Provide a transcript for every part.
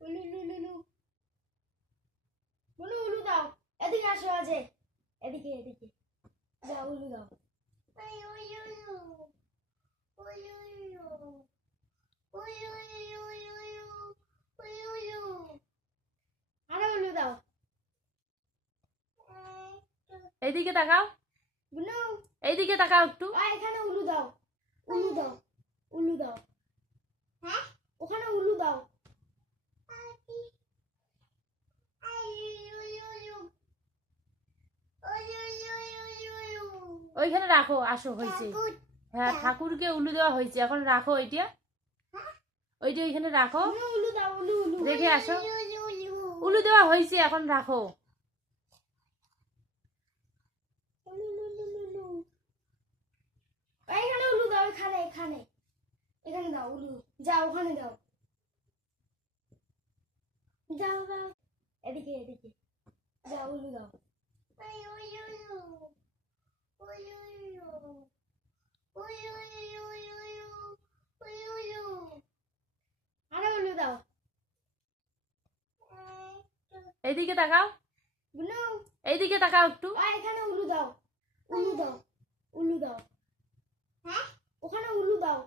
উলু উলু উলু উলু উলু দাও। এদিকে আসো আজে, এদিকে এদিকে যাও, উলু দাও। আরো উলু দাও। এইদিকে তাকাও, বুনু এইদিকে তাকাও একটু। এখানে উলু দাও, উলু দাও, উলু দাও। হ্যাঁ, ওখানে উলু দাও। ওইখানে রাখো, আসো হয়েছে। হ্যাঁ, ঠাকুরকে উলু দেওয়া হয়েছে, এখন রাখো ওইটা। ওইটা ওইখানে রাখো, উলু দাও, উলু উলু রেখে আসো। উলু দেওয়া হয়েছে, এখন রাখো। এইখানে উলু দাও, এখানে এখানে এখানে দাও উলু। যাও ওখানে দাও, যাও যাও, এদিকে এদিকে যাও, উলু দাও। আরো উলু দাও। এইদিকে তাকাও, বুনু এইদিকে তাকাও একটু। এখানে উলু দাও, উলু দাও, উলু দাও। হ্যাঁ, ওখানে উলু দাও।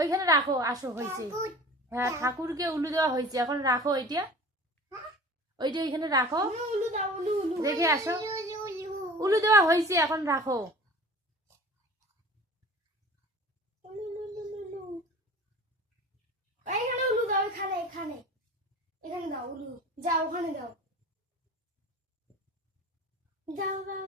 ওইখানে রাখো, আসো হয়েছে। হ্যাঁ, ঠাকুরকে উলু দেওয়া হয়েছে, এখন রাখো ওইটা। ওইটা ওইখানে রাখো, উলু দাও, উলু উলু রেখে আসো। উলু দেওয়া হয়েছে, এখন রাখো। এইখানে উলু দাও, এখানে এখানে এখানে দাও উলু। যাও ওখানে দাও, যাও যাও।